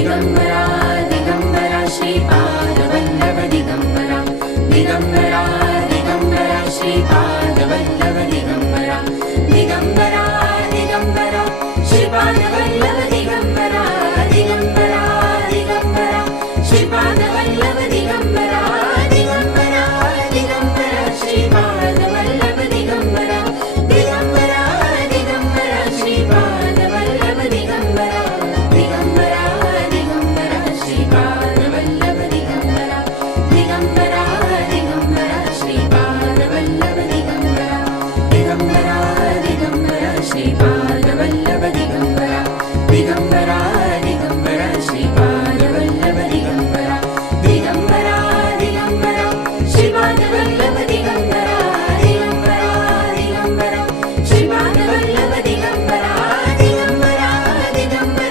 Digambara Digambara Shripadvallabh Digambara Digambara Digambara Shripadvallabh Digambara Digambara Digambara Shripadvallabh Digambara Digambara Digambara Shripadvallabh Digambara Digambara Digambara Shripadvallabh Digambara Digambara Digambara Shripadvallabh Digambara Digambara Digambara Shripadvallabh Digambara Digambara Digambara Shripadvallabh Digambara Digambara Digambara Shripadvallabh Digambara Digambara